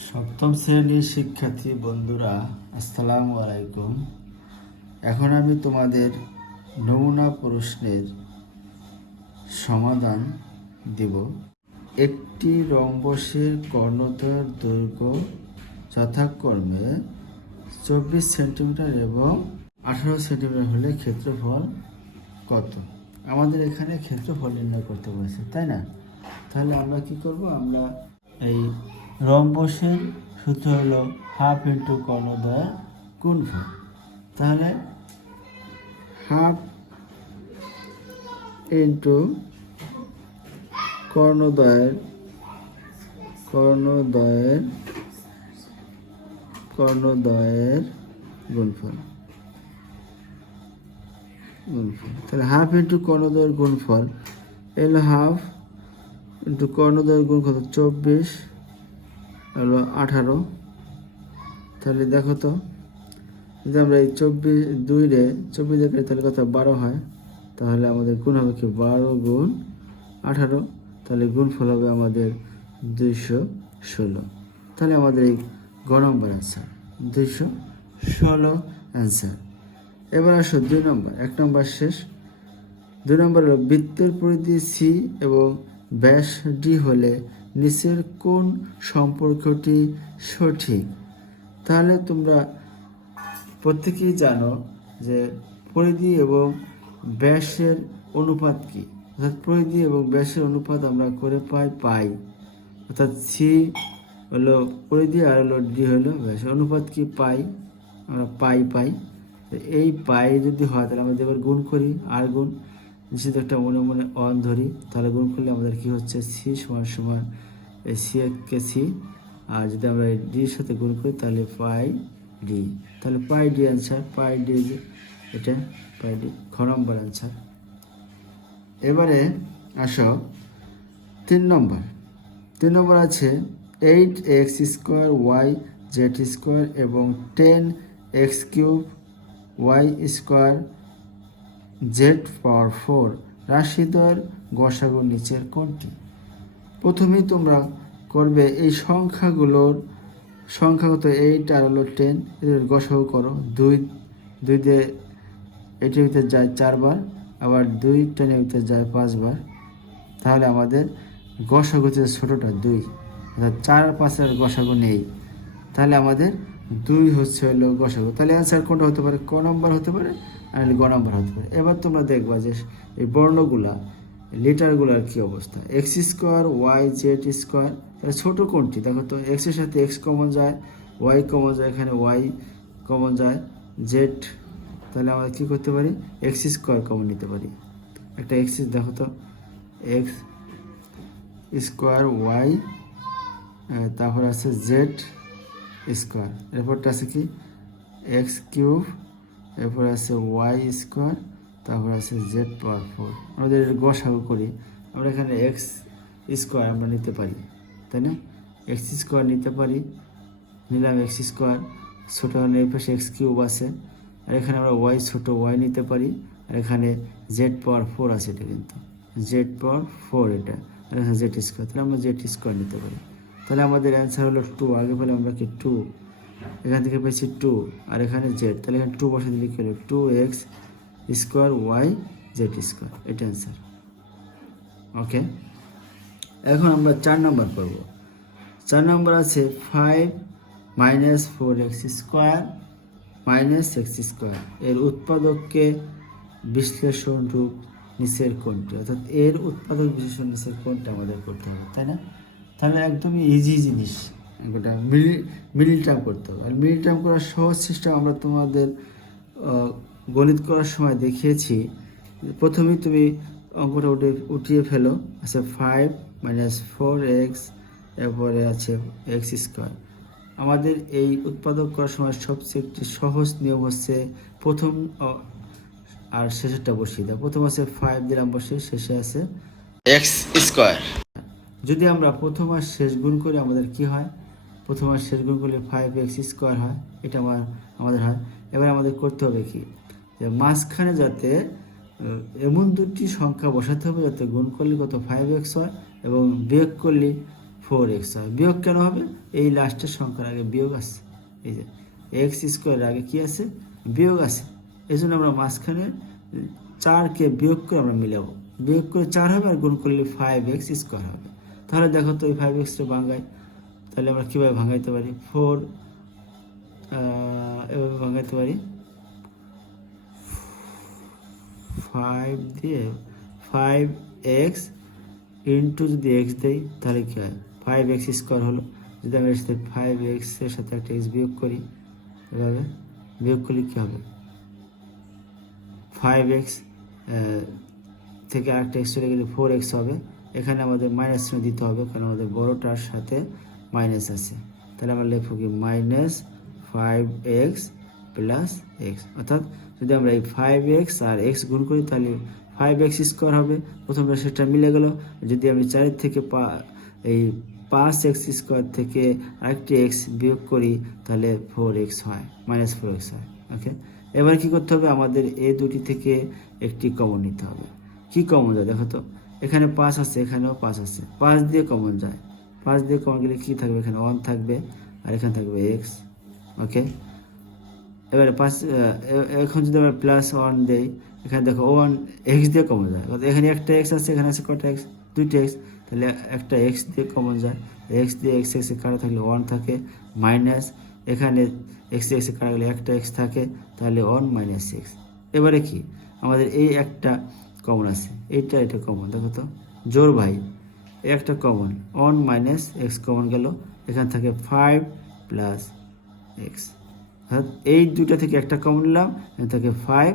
সপ্তম শ্রেণির শিক্ষার্থী বন্ধুরা, আসসালামু আলাইকুম। এখন আমি তোমাদের নমুনা প্রশ্নের সমাধান দেব। একটি রম্বসের কর্ণদ্বয়ের দৈর্ঘ্য যথাক্রমে চব্বিশ সেন্টিমিটার এবং আঠারো সেন্টিমিটার হলে ক্ষেত্রফল কত? আমাদের এখানে ক্ষেত্রফল নির্ণয় করতে বলেছে, তাই না? তাহলে আমরা কি করব? আমরা এই রম্বসের সূত্র হলো হাফ ইন্টু কর্ণদ্বয়ের গুণফল তাহলে হাফ ইন্টু কর্ণদ্বয়ের কর্ণদ্বয়ের কর্ণদ্বয়ের গুণফল। গুণফল। তাহলে হাফ ইন্টু কর্ণদ্বয়ের গুণফল, এল হাফ ইন্টু কর্ণদ্বয়ের গুণ কত চব্বিশ হলো আঠারো। তাহলে দেখো তো, যদি আমরা এই চব্বিশ দুই রে চব্বিশ একাই তাহলে কত? বারো হয়। তাহলে আমাদের গুণ হবে কি? বারো গুণ আঠারো। তাহলে গুণফল হবে আমাদের দুইশো ষোলো। তাহলে আমাদের এই গ নম্বর অ্যান্সার দুইশো ষোলো অ্যান্সার এবার আসো দুই নম্বর। এক নম্বর শেষ। দুই নম্বর হলো বৃত্তের পরিধি সি এবং ব্যাস ডি হলে নিচের কোন সম্পর্কটি সঠিক। তাহলে তোমরা প্রত্যেকেই জানো যে পরিধি এবং ব্যাসের অনুপাত কি। অর্থাৎ পরিধি এবং ব্যাসের অনুপাত আমরা করে পাই পাই। অর্থাৎ সি হলো পরিধি আর হলো ডি হলো ব্যাসের অনুপাত কি পাই? আমরা পাই পাই। এই পাই যদি হয় তাহলে আমরা এবার গুণ করি আর গুণ। নিশ্চিত একটা মনে মনে অন ধরি, তাহলে গুণ করলে আমাদের কি হচ্ছে? সি সমান সমান সি কে সি আর যদি আমরা ডির সাথে গুণ করি, তাহলে পাই ডি তাহলে pi D answer pi D এটা, পাই ডি খ নম্বর অ্যান্সার এবারে আসো, তিন নম্বর। তিন নম্বর আছে eight x square y z square এবং ten x cube y square z power four রাশিদ্বয়ের গসাগু নিচের কোনটি প্রথমেই তোমরা করবে এই সংখ্যাগুলোর সংখ্যাগত এইট আর হলো টেন, এদের গসাগু করো। দুই দুই দিয়ে এটির ভিতরে যায় চারবার, আবার দুই টেনের ভিতরে যায় পাঁচবার। তাহলে আমাদের গসাগু যে ছোটোটা দুই, অর্থাৎ চার পাঁচের গসাগু নেই। তাহলে আমাদের দুই হচ্ছে হলো গসাগু। তাহলে অ্যান্সার কোনটা হতে পারে? ক নম্বর হতে পারে? আর গ নম্বর হতে এবার তোমরা দেখবা যে এই বর্ণগুলা, লিটারগুলার কি অবস্থা? X square y z square তাহলে ছোটো কোনটি? দেখো তো এক্সের সাথে এক্স কমন যায় ওয়াই কমন যায়, এখানে ওয়াই কমন যায় জেড তাহলে আমরা কী করতে পারি? এক্স স্কোয়ার কমন নিতে পারি। একটা এক্স দেখো তো এক্স স্কোয়ার ওয়াই তারপর আছে জেড স্কোয়ার এরপরটা আছে কি? এক্স কিউব এরপর আছে ওয়াই স্কোয়ার, তারপর আছে জেড পাওয়ার ফোর। আমাদের গসাগু করি, আমরা এখানে এক্স স্কোয়ার আমরা নিতে পারি, তাই না? এক্স স্কোয়ার নিতে পারি, নিলাম এক্স স্কোয়ার, ছোটো এই পাশে এক্স কিউব আছে, আর এখানে আমরা ওয়াই, ছোটো ওয়াই নিতে পারি, আর এখানে জেড পাওয়ার ফোর আছে এটা কিন্তু। জেড পাওয়ার ফোর এটা, আর এখানে জেড স্কোয়ার, তাহলে আমরা জেড স্কোয়ার নিতে পারি। তাহলে আমাদের অ্যান্সার হলো টু, আগে বলে আমরা কি টু? এখান থেকে পেয়েছি টু আর এখানে জেড তাহলে এখানে টু বসে দিলে কী হলো? Two x square y z square এটা অ্যান্সার ওকে এখন আমরা চার নম্বর করব। চার নম্বর আছে five minus four x square minus x square এর উৎপাদককে বিশ্লেষণ রূপ নিচের কোনটি অর্থাৎ এর উৎপাদক বিশ্লেষণ নিচের কোনটা আমাদের করতে হবে, তাই না? তাহলে একদমই ইজি জিনিস। গোটা মিলি মিডিল টার্ম করতে হবে। আর মিডিল টার্ম করার সহজ সিস্টেম আমরা তোমাদের গণিত করার সময় দেখিয়েছি। প্রথমেই তুমি অঙ্কটা উঠে উঠিয়ে ফেলো। আছে ফাইভ মাইনাস ফোর এক্স এরপরে আছে এক্স স্কোয়ার আমাদের এই উৎপাদক করার সময় সবচেয়ে একটি সহজ নিয়ম হচ্ছে প্রথম আর শেষেরটা বসিয়ে দাও। প্রথম আছে ফাইভ দিলাম বসে শেষে আছে এক্স স্কোয়ার যদি আমরা প্রথম আর শেষ গুণ করি আমাদের কি হয়? প্রথম আর শেষ গুণ করলে ফাইভ এক্স স্কোয়ার হয়, এটা আমার, আমাদের হয়। এবার আমাদের করতে হবে কি? যে মাঝখানে যাতে এমন দুটি সংখ্যা বসাতে হবে যাতে গুণ করলে কত ফাইভ এক্স হয় এবং বিয়োগ করলে ফোর এক্স হয়। বিয়োগ কেন হবে? এই লাস্টের সংখ্যার আগে বিয়োগ আছে। এই যে এক্স স্কোয়ারের আগে কি আছে? বিয়োগ আছে। এই জন্য আমরা মাঝখানে চারকে বিয়োগ করে আমরা মিলাবো। বিয়োগ করে চার হবে আর গুণ করলে ফাইভ এক্স স্কোয়ার হবে। তাহলে দেখো তো এই ফাইভ এক্সটা ভাঙাই তাহলে আমরা কীভাবে ভাঙাইতে পারি? ফোর এভাবে ভাঙাইতে পারি। ফাইভ দিয়ে ফাইভ এক্স ইন্টু যদি এক্স দেই, তাহলে কী হয়? ফাইভ এক্স স্কোয়ার হলো। যদি আমি এর সাথে ফাইভ এক্সের সাথে একটা এক্স বিয়োগ করি, এভাবে বিয়োগ করলে কী হবে? ফাইভ এক্স থেকে আরেকটা এক্স চলে গেলে ফোর এক্স হবে। এখানে আমাদের মাইনাস চিহ্ন দিতে হবে, কারণ আমাদের বড়টার সাথে মাইনাস আছে। তাহলে আমরা লিখব কি? Minus five x plus x. অর্থাৎ যদি আমরা এই ফাইভ এক্স আর এক্স গুণ করি, তাহলে ফাইভ এক্স স্কোয়ার হবে। প্রথমটা সেটা মিলে গেল। যদি আমি চারের থেকে পা, এই পাঁচ এক্স স্কোয়ার থেকে আরেকটি এক্স বিয়োগ করি, তাহলে ফোর এক্স হয়, মাইনাস ফোর এক্স হয়। ওকে? এবার কি করতে হবে? আমাদের এই দুটি থেকে একটি কমন নিতে হবে। কি কমন যায়? দেখো তো, এখানে পাঁচ আছে, এখানেও পাঁচ আছে। পাঁচ দিয়ে কমন যায়। পাঁচ দিয়ে কমন গেলে কী থাকবে এখানে? ওয়ান থাকবে আর এখানে থাকবে এক্স ওকে এবারে পাঁচ এখন যদি আমরা প্লাস ওয়ান দেই, এখানে দেখো ওয়ান এক্স দিয়ে কমন যায়। এখানে একটা এক্স আছে, এখানে আছে কটা এক্স দুইটা এক্স তাহলে একটা এক্স দিয়ে কমন যায়। এক্স দিয়ে এক্স এক্সে কাটা থাকলে ওয়ান থাকে মাইনাস এখানে এক্স এক্স কাটা গেলে একটা এক্স থাকে, তাহলে ওয়ান মাইনাস এক্স এবারে কি? আমাদের এই একটা কমন আছে, এইটা এটা কমন দেখো তো। জোর ভাই। একটা common one minus x common গেল। এখান থেকে ফাইভ প্লাস এক্স অর্থাৎ এই দুটা থেকে একটা কমন নিলাম, এখান থেকে ফাইভ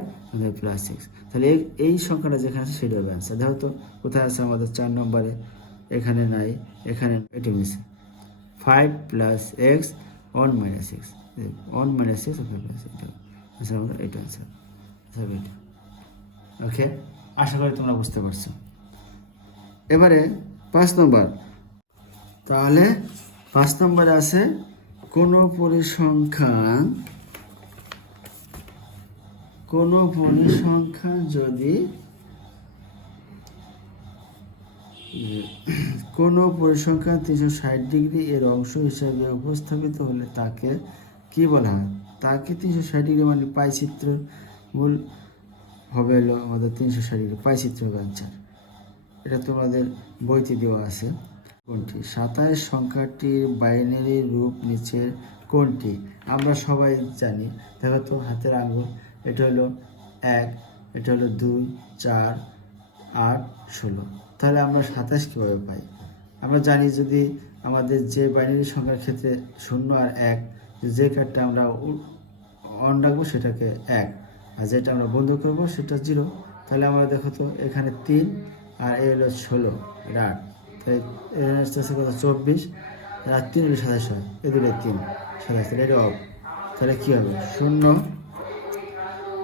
প্লাস সিক্স তাহলে এই সংখ্যাটা যেখানে আছে সেটা হবে অ্যান্সার দেখো তো, কোথায় আছে আমাদের চার নম্বরে? এখানে নাই, এখানে এটা মিশে five plus x one minus x one minus five plus আমাদের এটা অ্যান্সার আচ্ছা ওকে আশা করি তোমরা বুঝতে পারছ। এবারে পাঁচ নম্বর। তাহলে পাঁচ নম্বরে আছে কোনো পরিসংখ্যান কোনো পরিসংখ্যান যদি, কোনো পরিসংখ্যান তিনশো ষাট ডিগ্রি এর অংশ হিসাবে উপস্থাপিত হলে তাকে কি বলা হয়? তাকে তিনশো ষাট ডিগ্রি মানে পাই চিত্র। মূল হবে হলো আমাদের তিনশো ষাট ডিগ্রি পাই চিত্র হবে answer। এটা তোমাদের বইতে দেওয়া আছে। কোনটি? সাতাশ সংখ্যাটির বাইনারি রূপ নিচের কোনটি? আমরা সবাই জানি। দেখো তো, হাতের আঙ্গুল। এটা হলো এক, এটা হলো দুই, চার, আট, ষোলো। তাহলে আমরা সাতাশ কীভাবে পাই? আমরা জানি যদি আমাদের যে বাইনারি সংখ্যার ক্ষেত্রে শূন্য আর এক, যে কার্ডটা আমরা অন রাখব সেটাকে এক। আর যেটা আমরা বন্ধ করব সেটা জিরো। তাহলে আমরা দেখো তো, এখানে তিন আর এ হলো ষোলো এটা আট তাই এখানে আসতে আসতে কত? চব্বিশ আর তিন হলো সাতাশ হয়। এ দুটো তিন, সাতাশ। তাহলে এটা অফ তাহলে কী হবে? শূন্য।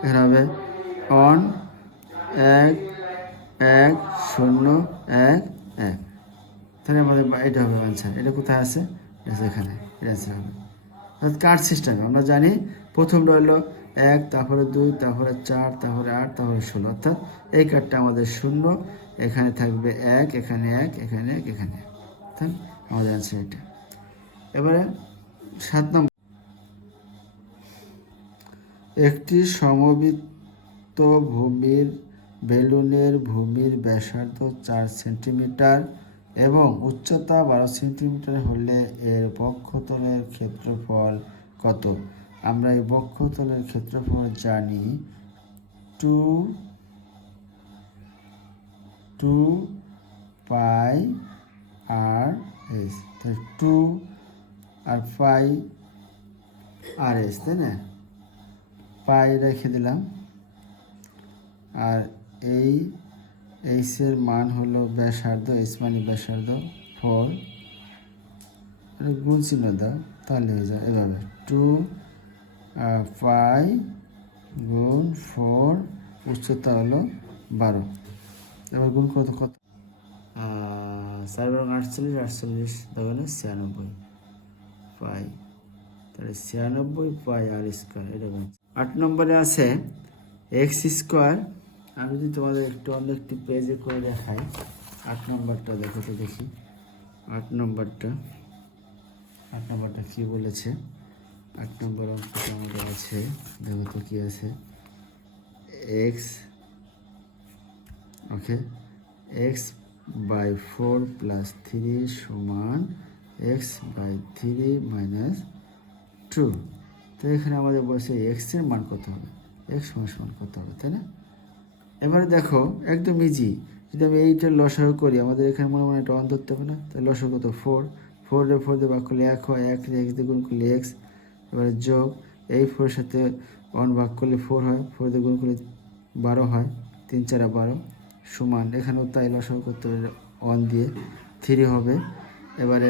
এখানে হবে অন এক এক, শূন্য, এক এক। তাহলে আমাদের এটা হবে আনসার এটা কোথায় আছে? এটা এখানে। এটা answer হবে। অর্থাৎ কার্ড সিস্টেম আমরা জানি প্রথমটা হলো এক তারপরে দুই তারপরে চার তারপরে আট তারপরে ষোলো। অর্থাৎ এই কার্ডটা আমাদের শূন্য, এখানে থাকবে এক, এখানে এক এখানে এক, এখানে অর্থাৎ আমাদের আছে এটা। এবারে সাত নম্বর। একটি সমবৃত্ত ভূমির বেলুনের ভূমির ব্যাসার্ধ চার সেন্টিমিটার এবং উচ্চতা বারো সেন্টিমিটার হলে এর বক্ষতলের ক্ষেত্রফল কত? আমরা এই বক্ষতলের ক্ষেত্রফল জানি two two pi r s two r pi r s, তাই না? পাই রেখে দিলাম। আর এই এইসের মান হলো ব্যাসার্ধ এইস মানে ব্যাসার্ধ ফোর। গুণ চিহ্ন দাও, তাহলে হয়ে যায় এভাবে। টু পাই গুণ ফোর উচ্চতা হলো বারো। এবার গুণ কত কত? চার বারো আটচল্লিশ আটচল্লিশ তাহলে ছিয়ানব্বই। পাই তাহলে ছিয়ানব্বই পাই আর স্কোয়ার হবে। আট নম্বরে আছে এক্স স্কোয়ার আমি যদি তোমাদের একটু অন্য একটি পেজে করে দেখাই, আট নম্বরটা দেখো তো দেখি। আট নম্বরটা আট নম্বরটা কি বলেছে? আট নম্বর অঙ্কটা আমাদের আছে। দেখো তো কি আছে। X okay x by four plus three সমান x by three minus two তো এখানে আমাদের বলছে এক্সের মান কত হবে? এক্স সমান সমান কত হবে, তাই না? এবারে দেখো, একদম ইজি যদি আমি এইটা লসাগু করি, আমাদের এখানে মনে মনে একটা অন ধরতে হবে না? তাহলে লসাগু কত? ফোর ফোর ফোর দিয়ে ভাগ করলে এক হয়, এক এক্স দিয়ে গুণ করলে এক্স এবারে যোগ, এই ফোরের সাথে ওয়ান ভাগ করলে ফোর হয় ফোর দিয়ে গুণ করলে বারো হয়, তিন চারা বারো সমান। এখানেও তাই লসাগু করতে হবে ওয়ান দিয়ে থ্রি হবে। এবারে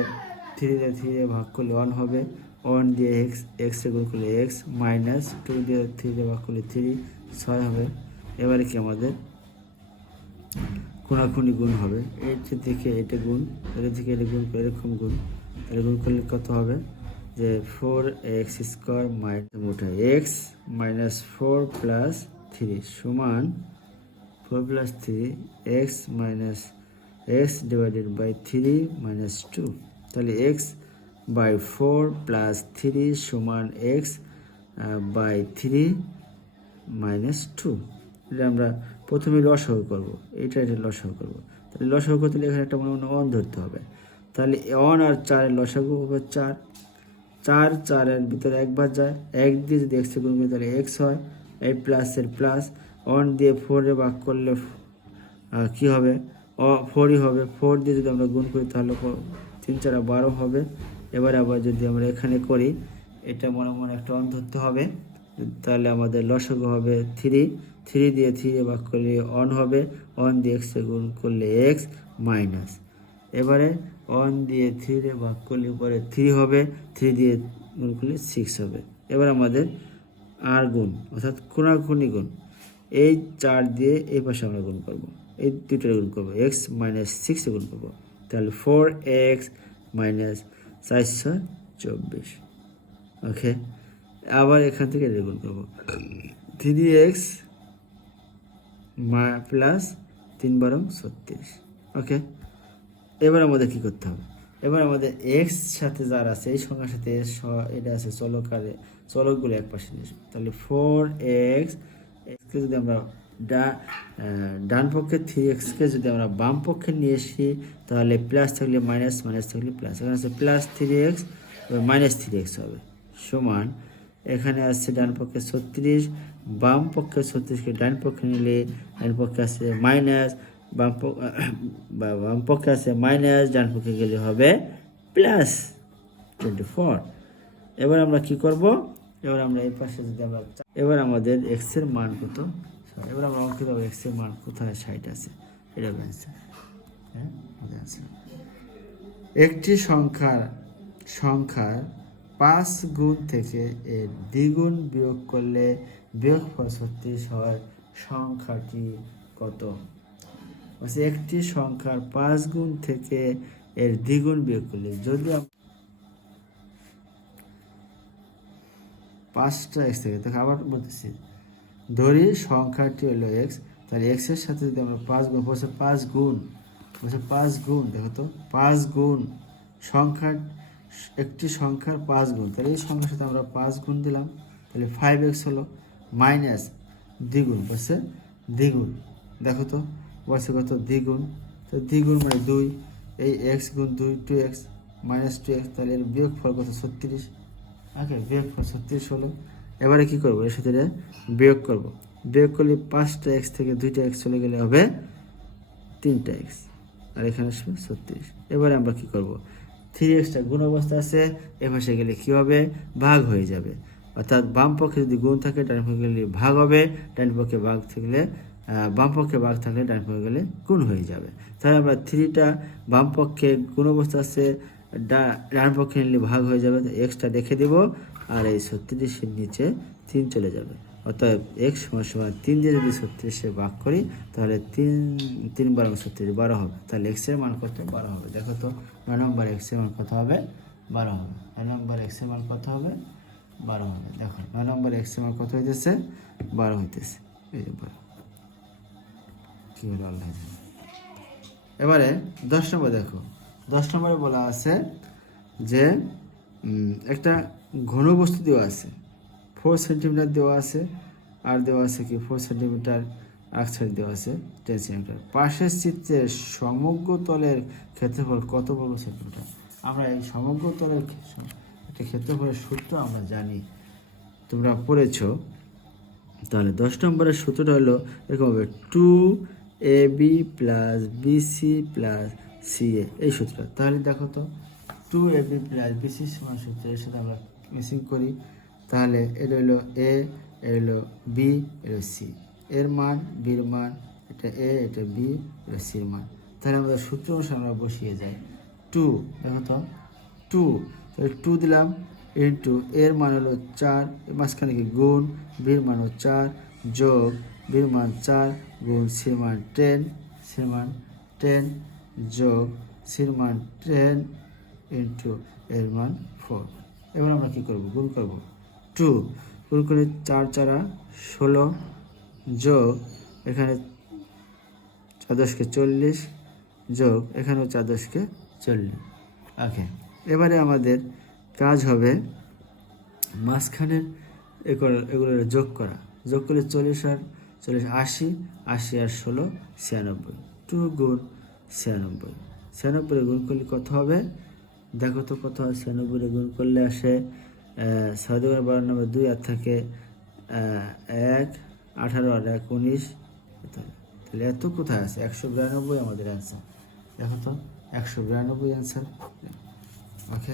থ্রি দিয়ে থ্রি দিয়ে ভাগ করলে ওয়ান হবে। ওয়ান দিয়ে এক্স এক্স এ গুণ করলে এক্স মাইনাস টু দিয়ে থ্রি দিয়ে ভাগ করলে থ্রি ছয় হবে। এবারে কি আমাদের কোনাকুনি গুণ হবে। এইটা থেকে এটা গুণ এটা থেকে এটা গুণ, এরকম গুণ। তাহলে গুণ করলে কত হবে? যে ফোর এক্স স্কোয়ার মোটা x minus four plus three সমান four plus three x minus x divided by three minus two. তাহলে x by four plus three সমান x by three minus two. এটা আমরা প্রথমে লসাগু করব, এটা এটা লসাগু করব। তাহলে লসাগু করতে এখানে একটা মনে মনে অন ধরতে হবে। তাহলে অন আর চারের লসাগু হবে চার। চার চারের ভিতরে একবার যায়, এক দিয়ে যদি এক্সে গুণ করি তাহলে এক্স হয়, এই প্লাসের প্লাস অন দিয়ে ফোরে ভাগ করলে কি হবে? ফোরই হবে। ফোর দিয়ে যদি আমরা গুণ করি তাহলে তিন, চারা বারো হবে। এবার আবার যদি আমরা এখানে করি, এটা মনে মনে একটা অন ধরতে হবে। তাহলে আমাদের লসগু হবে থ্রি থ্রি দিয়ে থ্রি ভাগ করলে অন হবে। অন দিয়ে এক্সে গুণ করলে এক্স মাইনাস এবারে ওয়ান দিয়ে থ্রি দিয়ে ভাগ করলে পরে থ্রি হবে থ্রি দিয়ে গুণ করলে সিক্স হবে। এবার আমাদের আর গুণ, অর্থাৎ কোনাকুনি গুণ। এই চার দিয়ে এই পাশে আমরা গুণ করব। এই দুটোর গুণ করব এক্স মাইনাস সিক্সে গুণ করব। তাহলে ফোর এক্স মাইনাস চারশো চব্বিশ। ওকে আবার এখান থেকে গুণ করব। থ্রি এক্স প্লাস তিন বারো ছত্রিশ। ওকে এবার আমাদের কি করতে হবে? এবার আমাদের এক্স সাথে যার আছে, এই সংখ্যার সাথে এটা আছে চলকারে, চলকগুলো এক পাশে নিয়ে। তাহলে ফোর এক্স এক্সকে যদি আমরা ডান পক্ষে থ্রি এক্সকে যদি আমরা বাম পক্ষে নিয়ে আসি, তাহলে প্লাস থাকলে মাইনাস মাইনাস থাকলে প্লাস এখানে আছে plus three x minus three x হবে। সমান, এখানে আসছে ডান পক্ষে ছত্রিশ, বাম পক্ষে ছত্রিশকে ডান পক্ষে নিলে, ডান পক্ষে আছে মাইনাস বাম পক্ষে আছে মাইনাস ডান পক্ষে গেলে হবে প্লাস টোয়েন্টি ফোর এবার আমরা কি করব? এবার আমরা এই পাশে যদি আমরা এবার আমাদের এক্সের মান কত? এবার আমরা অঙ্কিত এক্সের মান কোথায়? সাইড আছে। এটা হ্যাঁ? একটি সংখ্যার সংখ্যার পাঁচ গুণ থেকে এর দ্বিগুণ বিয়োগ করলে বিয়োগফল ছত্রিশ হয় সংখ্যাটি কত? একটি সংখ্যার পাঁচ গুণ থেকে এর দ্বিগুণ বিয়োগ করলে যদি পাঁচটা এক্স থেকে তাকে আবার বলতেছি, ধরি সংখ্যাটি হলো এক্স তাহলে এক্সের সাথে যদি আমরা পাঁচ গুণ, বলছে পাঁচ গুণ, বলছে পাঁচ গুণ, দেখো তো, পাঁচ গুণ, সংখ্যার, একটি সংখ্যার পাঁচ গুণ, তাহলে এই সংখ্যার সাথে আমরা পাঁচ গুণ দিলাম, তাহলে ফাইভ এক্স হলো মাইনাস দ্বিগুণ, বলছে দ্বিগুণ, দেখো তো বলছে কত দ্বিগুণ। তো দ্বিগুণ মানে দুই, এই এক্স গুণ দুই two x minus two x তাহলে এর বিয়োগ ফল কত? ছত্রিশ। ওকে বিয়োগ ফল ছত্রিশ হলো। এবারে কী করব? এর সাথে বিয়োগ করব। বিয়োগ করলে পাঁচটা এক্স থেকে দুইটা এক্স চলে গেলে হবে তিনটা এক্স আর এখানে আসবে ছত্রিশ। এবারে আমরা কি করব? থ্রি এক্সটা গুণ অবস্থা আছে, এ পাশে গেলে কী হবে? ভাগ হয়ে যাবে। অর্থাৎ বাম পক্ষে যদি গুণ থাকে, ডান পক্ষে গেলে ভাগ হবে, ডান পক্ষে ভাগ থাকলে বাম পক্ষে ভাগ থাকলে ডান পক্ষে গেলে গুণ হয়ে যাবে? তাহলে আমরা থ্রিটা বাম পক্ষে গুণ অবস্থা আছে? ডান পক্ষে নিলে ভাগ হয়ে যাবে এক্সটা রেখে দেব, আর এই ছত্রিশের নিচে তিন চলে যাবে। অর্থাৎ এক্স সময় সময় তিন দিয়ে যদি ছত্রিশে ভাগ করি, তাহলে তিন তিন বারো ছত্রিশ বারো হবে। তাহলে এক্সের মান কত? বারো হবে। দেখো তো, নয় নম্বর এক্সের মান কত হবে? বারো হবে। নয় নম্বর এক্সের মান কত হবে? বারো হবে। দেখো, নয় নম্বর এক্সের মান কত হইতেছে? বারো হইতেছে। এই বারো। এবারে দশ নম্বর দেখো। দশ নম্বরে বলা আছে যে একটা ঘন বস্তু দেওয়া আছে। ফোর সেন্টিমিটার দেওয়া আছে। আর দেওয়া আছে কি? ফোর সেন্টিমিটার এক সাইড দেওয়া আছে টেন সেন্টিমিটার পাশের চিত্রের সমগ্র তলের ক্ষেত্রফল কত বর্গ সেন্টিমিটার আমরা এই সমগ্র তলের একটা ক্ষেত্রফলের সূত্র আমরা জানি। তোমরা পড়েছো। তাহলে দশ নম্বরের সূত্রটা হলো এরকম হবে two A B plus BC plus C A এই সূত্রটা তাহলে দেখো তো two A B plus BC সমান সূত্র, এর সাথে আমরা মিসিং করি। তাহলে এটা হলো এ হলো বি এটা সি এর মান বির মান, এটা এ এটা বি এটা সির মান। তাহলে আমাদের সূত্র অনুসারে আমরা বসিয়ে যাই। টু দেখো তো টু তাহলে টু দিলাম ইন্টু এর মান হলো চার মাঝখানে কি গুণ বির মান হলো চার যোগ বির মান চার গুণ সির মান টেন সির মান টেন যোগ সির মান টেন ইন্টু এর মান ফোর এবার আমরা কী করব? গুণ করব। টু গুণ করে চার চারা ষোলো যোগ এখানে চার দশকে চল্লিশ যোগ এখানেও চার দশকে চল্লিশ। ওকে এবারে আমাদের কাজ হবে মাঝখানের এগুলো যোগ করা। যোগ করলে চল্লিশ আর চল্লিশ, আশি আশি আর ষোলো, ছিয়ানব্বই। টু গুণ ছিয়ানব্বই। ছিয়ানব্বই গুণ করলে কত হবে? দেখো তো কত হয়। ছিয়ানব্বই গুণ করলে আসে ছয় দুগুণ বারানব্বই দুই আর থাকে এক, আঠারো আর এক, উনিশ। তাহলে এত কোথায় আছে? একশো বিরানব্বই আমাদের অ্যান্সার দেখো তো, একশো বিরানব্বই অ্যান্সার ওকে